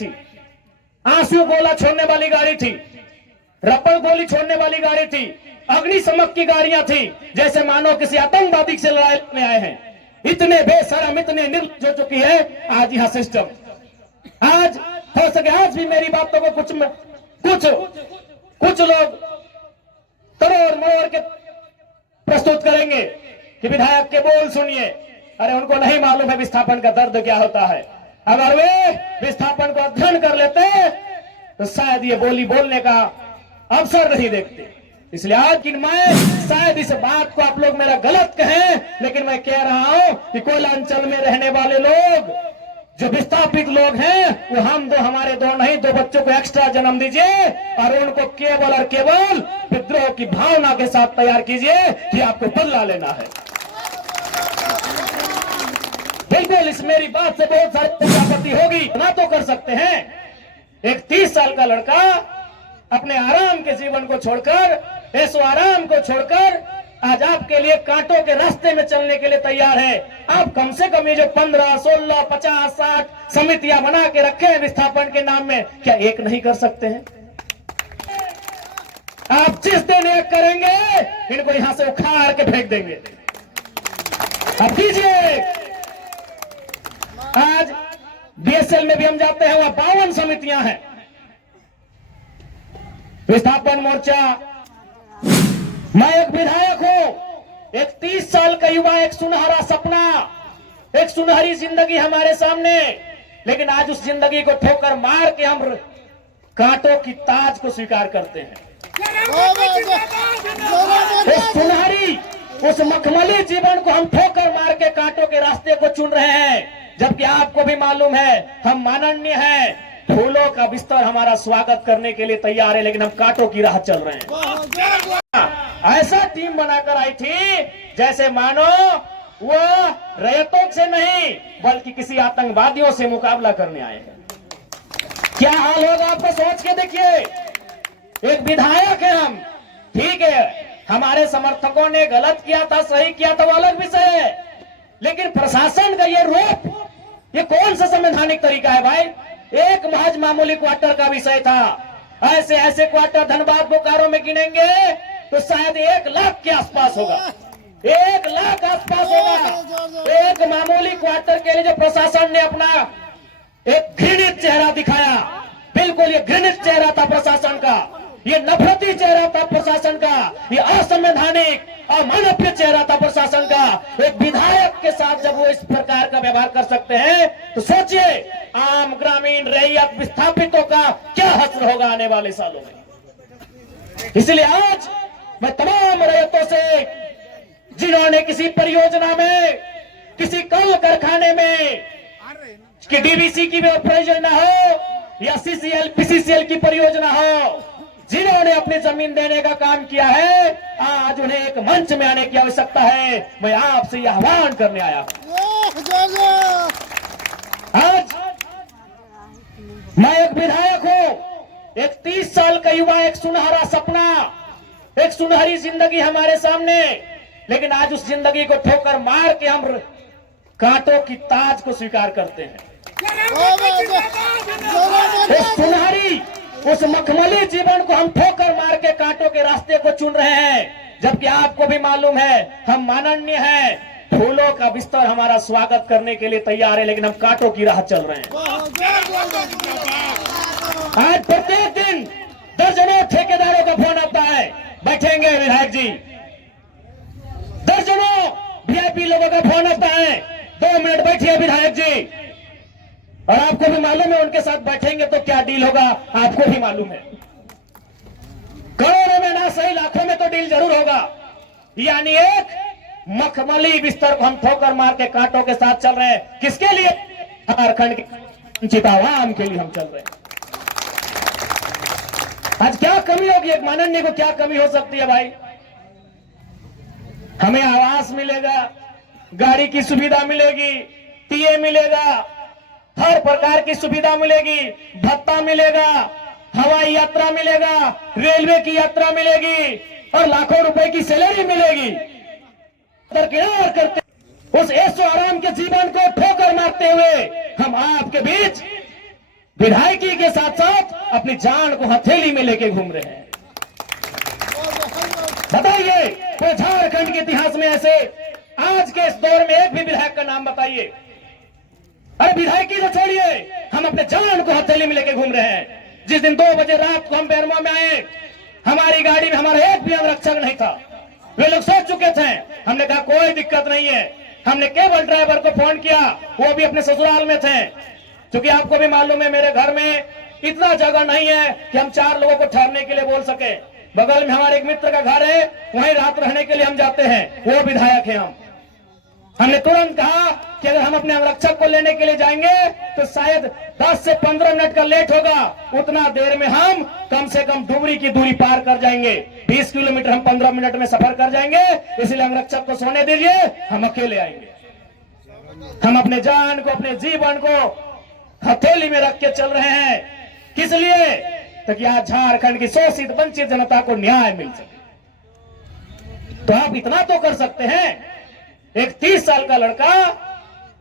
थी, आंसू गोला छोड़ने वाली गाड़ी थी, रबड़ गोली छोड़ने वाली गाड़ी थी, अग्निशमक की गाड़ियां थी, जैसे मानो किसी आतंकवादी से लड़ाई में आए हैं। इतने बेशरम, इतने निर्लज्ज हो चुकी है आज यह सिस्टम। आज हो सके आज भी मेरी बातों को कुछ लोग तरोड़ मरोड़ के प्रस्तुत करेंगे कि विधायक के बोल सुनिए। अरे उनको नहीं मालूम है विस्थापन का दर्द क्या होता है। अगर वे विस्थापन को अध्ययन कर लेते तो शायद ये बोली बोलने का अवसर नहीं देखते। इसलिए आज कि मैं शायद इस बात को आप लोग मेरा गलत कहें, लेकिन मैं कह रहा हूं कि कोयला अंचल में रहने वाले लोग जो विस्थापित लोग हैं वो हम दो, हमारे दो नहीं, दो बच्चों को एक्स्ट्रा जन्म दीजिए और उनको केवल और केवल विद्रोह की भावना के साथ तैयार कीजिए कि आपको बदला लेना है। बिल्कुल इस मेरी बात से बहुत सारी आपत्ति होगी, ना तो कर सकते हैं। एक 30 साल का लड़का अपने आराम के जीवन को छोड़कर, ऐसो आराम को छोड़कर आज आपके लिए कांटों के रास्ते में चलने के लिए तैयार है। आप कम से कम ये जो 15, 16, 50, 60 समितियां बना के रखे हैं विस्थापन के नाम में, क्या एक नहीं कर सकते हैं? आप जिस दिन एक करेंगे इनको यहां से उखाड़ के फेंक देंगे। अब कीजिए। आज बीएसएल में भी हम जाते हैं, वहां 52 समितियां हैं। विस्थापन मोर्चा, मैं एक विधायक हूं, एक 30 साल का युवा, एक सुनहरा सपना, एक सुनहरी जिंदगी हमारे सामने, लेकिन आज उस जिंदगी को ठोकर मार के हम कांटों की ताज को स्वीकार करते हैं। उस सुनहरी, उस मखमली जीवन को हम ठोकर मार के कांटों के रास्ते को चुन रहे हैं, जबकि आपको भी मालूम है हम माननीय हैं, फूलों का बिस्तर हमारा स्वागत करने के लिए तैयार है, लेकिन हम कांटों की राह चल रहे हैं। ऐसा टीम बनाकर आई थी जैसे मानो वो रैयतों से नहीं बल्कि किसी आतंकवादियों से मुकाबला करने आए हैं। क्या हाल होगा आपको सोच के देखिए। एक विधायक है हम, ठीक है, हमारे समर्थकों ने गलत किया था, सही किया था, वो अलग विषय है, लेकिन प्रशासन का ये रूप, ये कौन सा संवैधानिक तरीका है भाई? एक महज मामूली क्वार्टर का विषय था। ऐसे ऐसे क्वार्टर धनबाद बोकारो में गिनेंगे तो शायद 1 लाख के आसपास होगा, 1 लाख आसपास होगा। एक मामूली क्वार्टर के लिए जो प्रशासन ने अपना एक घृणित चेहरा दिखाया, बिल्कुल ये घृणित चेहरा था प्रशासन का, ये नफरती चेहरा था प्रशासन का, ये असंवैधानिक अमानवीय चेहरा था प्रशासन का। एक विधायक के साथ जब वो इस प्रकार का व्यवहार कर सकते हैं तो सोचिए आम ग्रामीण रैयत विस्थापितों का क्या हश्र होगा आने वाले सालों में। इसलिए आज मैं तमाम रैयतों से जिन्होंने किसी परियोजना में, किसी कल कारखाने में, कि डीवीसी की परियोजना हो या सीसीएल पीसीसीएल की परियोजना हो, जिन्होंने अपनी जमीन देने का काम किया है, आज उन्हें एक मंच में आने की आवश्यकता है। मैं आपसे यह आह्वान करने आया हूं। आज मैं एक विधायक हूं, एक 30 साल का युवा, एक सुनहरा सपना, एक सुनहरी जिंदगी हमारे सामने, लेकिन आज उस जिंदगी को ठोकर मार के हम कांटों की ताज को स्वीकार करते हैं। उस सुनहरी, उस मखमली जीवन को हम ठोकर मार के कांटों के रास्ते को चुन रहे हैं, जबकि आपको भी मालूम है हम माननीय हैं, फूलों का बिस्तर हमारा स्वागत करने के लिए तैयार है, लेकिन हम कांटों की राह चल रहे हैं। आज प्रत्येक दिन दर्जनों ठेकेदारों का फोन आता है, बैठेंगे विधायक जी, दर्जनों वीआईपी लोगों का फोन आता है, 2 मिनट बैठिए विधायक जी, और आपको भी मालूम है उनके साथ बैठेंगे तो क्या डील होगा, आपको भी मालूम है। करोड़ों में ना सही लाखों में तो डील जरूर होगा। यानी एक मखमली बिस्तर को हम ठोकर मार के कांटों के साथ चल रहे हैं। किसके लिए? झारखंड के वंचित आवाम के लिए हम चल रहे हैं। आज क्या कमी होगी, एक माननीय को क्या कमी हो सकती है भाई? हमें आवास मिलेगा, गाड़ी की सुविधा मिलेगी, टीए मिलेगा, हर प्रकार की सुविधा मिलेगी, भत्ता मिलेगा, हवाई यात्रा मिलेगा, रेलवे की यात्रा मिलेगी और लाखों रुपए की सैलरी मिलेगी। दरकिनार करते उस ऐशो आराम के जीवन को ठोकर मारते हुए हम आपके बीच विधायकी के साथ साथ अपनी जान को हथेली में लेके घूम रहे हैं। बताइए कोई झारखंड के इतिहास में ऐसे आज के इस दौर में एक भी विधायक का नाम बताइए। अरे विधायकी तो छोड़िए, हम अपने जान को हथेली में लेके घूम रहे हैं। जिस दिन 2 बजे रात को हम बेरमो में आए, हमारी गाड़ी में हमारा एक भी अंगरक्षक नहीं था। वे लोग सोच चुके थे। हमने कहा कोई दिक्कत नहीं है। हमने केवल ड्राइवर को फोन किया, वो भी अपने ससुराल में थे। क्योंकि आपको भी मालूम है मेरे घर में इतना जगह नहीं है कि हम 4 लोगों को ठहरने के लिए बोल सके। बगल में हमारे एक मित्र का घर है, वहीं रात रहने के लिए हम जाते हैं। वो विधायक है। हमने तुरंत कहा कि अगर हम अपने अंगरक्षक को लेने के लिए जाएंगे तो शायद 10 से 15 मिनट का लेट होगा। उतना देर में हम कम से कम डुबरी की दूरी पार कर जाएंगे। 20 किलोमीटर हम 15 मिनट में सफर कर जाएंगे। इसलिए अंगरक्षक को सोने दीजिए, हम अकेले आएंगे। हम अपने जान को, अपने जीवन को हथेली में रख के चल रहे हैं। किस लिए? ताकि आज झारखंड की शोषित वंचित जनता को न्याय मिल सके। तो आप इतना तो कर सकते हैं। एक 30 साल का लड़का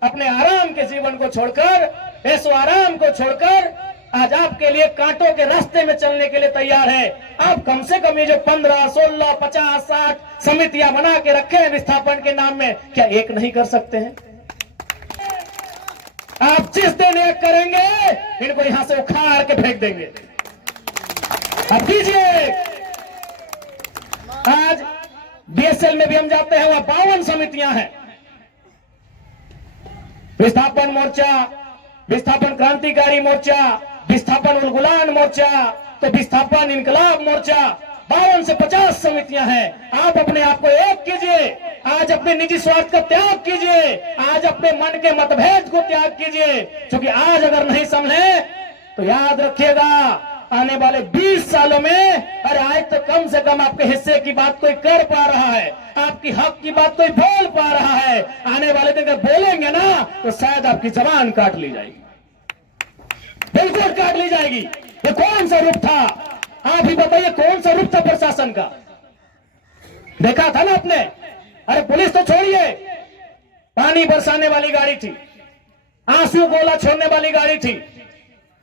अपने आराम के जीवन को छोड़कर, ऐसो आराम को छोड़कर आज आपके लिए कांटों के रास्ते में चलने के लिए तैयार है। आप कम से कम ये जो 15, 16, 50, 60 समितियां बना के रखे हैं विस्थापन के नाम में, क्या एक नहीं कर सकते हैं? आप जिस दिन एक करेंगे इनको यहां से उखाड़ के फेंक देंगे। अब कीजिए। आज बीएसएल में भी हम जाते हैं, वहां 52 समितियां हैं। विस्थापन मोर्चा, विस्थापन क्रांतिकारी मोर्चा, विस्थापन उलगुलान मोर्चा, तो विस्थापन इनकलाब मोर्चा, 52 से 50 समितियां हैं। आप अपने आप को एक कीजिए। आज अपने निजी स्वार्थ का त्याग कीजिए। आज अपने मन के मतभेद को त्याग कीजिए। क्योंकि आज अगर नहीं संभले तो याद रखिएगा आने वाले 20 सालों में, अरे आज तो कम से कम आपके हिस्से की बात कोई कर पा रहा है, आपकी हक की बात कोई बोल पा रहा है। आने वाले दिन अगर बोलेंगे ना तो शायद आपकी जबान काट ली जाएगी, बिल्कुल काट ली जाएगी। ये कौन सा रूप था? आप ही बताइए, कौन सा रूप था प्रशासन का? देखा था ना आपने? अरे पुलिस तो छोड़िए, पानी बरसाने वाली गाड़ी थी, आंसू गोला छोड़ने वाली गाड़ी थी,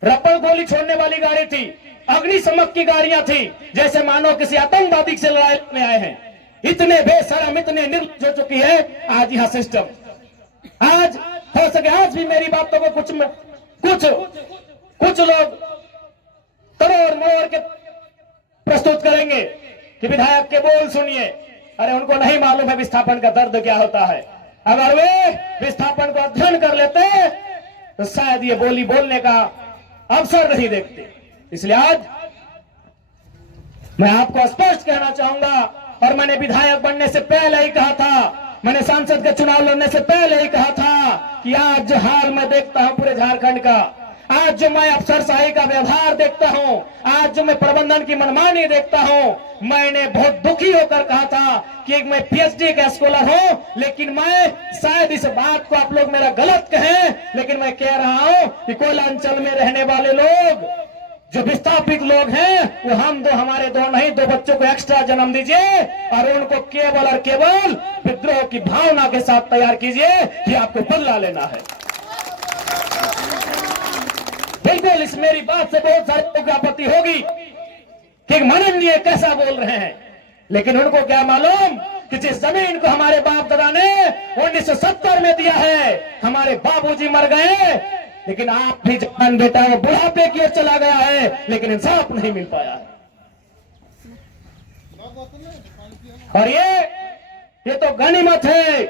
रबर गोली छोड़ने वाली गाड़ी थी, अग्निशमक की गाड़ियां थी, जैसे मानो किसी आतंकवादी से लड़ाई में आए हैं। इतने बेशरम, इतने निर्लज्ज हो चुकी है आज यहां सिस्टम। आज हो सके आज भी मेरी बातों को कुछ लोग तोड़ मोड़ के प्रस्तुत करेंगे कि विधायक के बोल सुनिए। अरे उनको नहीं मालूम है विस्थापन का दर्द क्या होता है। अगर वे विस्थापन को अध्ययन कर लेते तो शायद ये बोली बोलने का अवसर नहीं देखते। इसलिए आज मैं आपको स्पष्ट कहना चाहूंगा, और मैंने विधायक बनने से पहले ही कहा था, मैंने सांसद का चुनाव लड़ने से पहले ही कहा था कि आज जो हाल मैं देखता हूं पूरे झारखंड का, आज जो मैं अफसरशाही का व्यवहार देखता हूं, आज जो मैं प्रबंधन की मनमानी देखता हूं, मैंने बहुत दुखी होकर कहा था कि मैं पीएचडी का स्कॉलर हूं, लेकिन मैं शायद इस बात को आप लोग मेरा गलत कहें, लेकिन मैं कह रहा हूं कि कोयलांचल में रहने वाले लोग जो विस्थापित लोग हैं वो हम दो, हमारे दो नहीं, 2 बच्चों को एक्स्ट्रा जन्म दीजिए और उनको केवल और केवल विद्रोह की भावना के साथ तैयार कीजिए कि आपको बदला लेना है। बिल्कुल इस मेरी बात से बहुत सारे लोगों को आपत्ति होगी कि माननीय कैसा बोल रहे हैं, लेकिन उनको क्या मालूम कि जिस जमीन को हमारे बाप दादा ने 1970 में दिया है, हमारे बाबूजी मर गए, लेकिन आप भी जवान बेटा वो बुढ़ापे की ओर चला गया है, लेकिन इंसाफ नहीं मिल पाया है। और ये तो गनीमत है।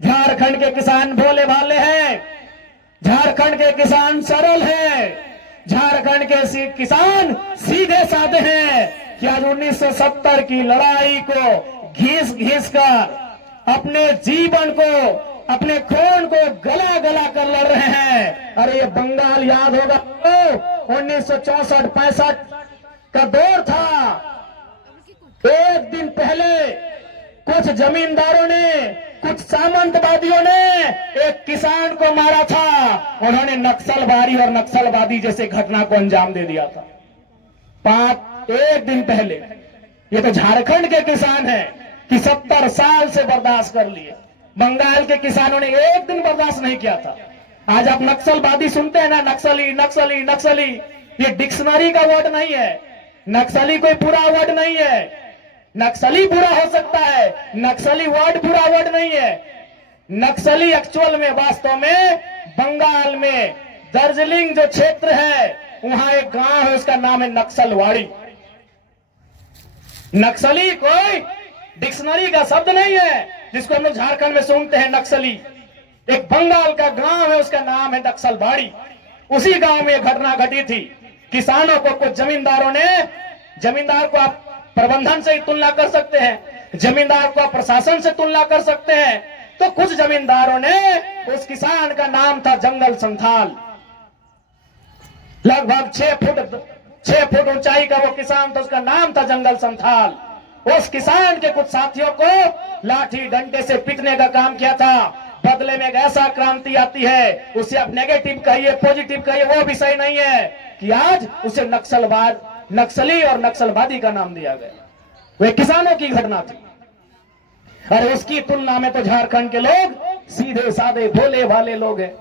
झारखंड के किसान भोले भाले हैं, झारखंड के किसान सरल हैं, झारखंड के किसान सीधे साधे हैं कि आज 1970 की लड़ाई को घिस कर अपने जीवन को, अपने खून को गला गला कर लड़ रहे हैं। अरे ये बंगाल याद होगा तो 1964-65 का दौर था। एक दिन पहले कुछ जमींदारों ने, कुछ सामंतवादियों ने एक किसान को मारा था। उन्होंने नक्सलवादी और नक्सलवादी जैसे घटना को अंजाम दे दिया था। एक दिन पहले ये तो झारखंड के किसान हैं कि 70 साल से बर्दाश्त कर लिए। बंगाल के किसानों ने एक दिन बर्दाश्त नहीं किया था। आज आप नक्सलवादी सुनते हैं ना, नक्सली नक्सली नक्सली, ये डिक्शनरी का वर्ड नहीं है। नक्सली कोई बुरा वर्ड नहीं है। नक्सली बुरा हो सकता है, नक्सली वर्ड बुरा वर्ड नहीं है। नक्सली एक्चुअल में वास्तव में बंगाल में दार्जिलिंग जो क्षेत्र है वहां एक गांव है, उसका नाम है नक्सलवाड़ी। नक्सली कोई डिक्शनरी का शब्द नहीं है जिसको हम लोग झारखंड में सुनते हैं नक्सली। एक बंगाल का गांव है, उसका नाम है नक्सलवाड़ी। उसी गांव में एक घटना घटी थी। किसानों को कुछ जमींदारों ने, जमींदार को आप प्रबंधन से ही तुलना कर सकते हैं, जमींदार को आप प्रशासन से तुलना कर सकते हैं, तो कुछ जमींदारों ने, उस किसान का नाम था जंगल संथाल, लगभग 6 फुट ऊंचाई का वो किसान था, उसका नाम था जंगल संथाल। उस किसान के कुछ साथियों को लाठी डंडे से पीटने का काम किया था। बदले में एक ऐसा क्रांति आती है, उसे आप नेगेटिव कहिए पॉजिटिव कहिए, वो भी सही नहीं है कि आज उसे नक्सलवाद, नक्सली और नक्सलवादी का नाम दिया गया। वे किसानों की घटना थी। और उसकी तुलना में तो झारखंड के लोग सीधे साधे भोले भाले लोग हैं।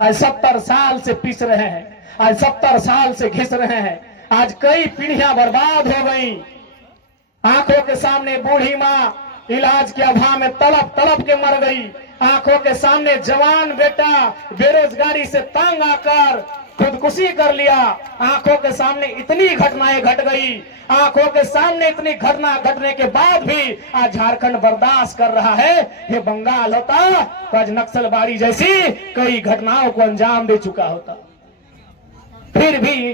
आज 70 साल से पिस रहे हैं, आज 70 साल से घिस रहे हैं। आज कई पीढ़ियां बर्बाद हो गई। आंखों के सामने बूढ़ी माँ इलाज के अभाव में तड़प तड़प के मर गई। आंखों के सामने जवान बेटा बेरोजगारी से तंग आकर खुदकुशी कर लिया। आंखों के सामने इतनी घटनाएं घट गई। आंखों के सामने इतनी घटना घटने के बाद भी आज झारखंड बर्दाश्त कर रहा है। ये बंगाल होता तो आज नक्सलबाड़ी जैसी कई घटनाओं को अंजाम दे चुका होता। फिर भी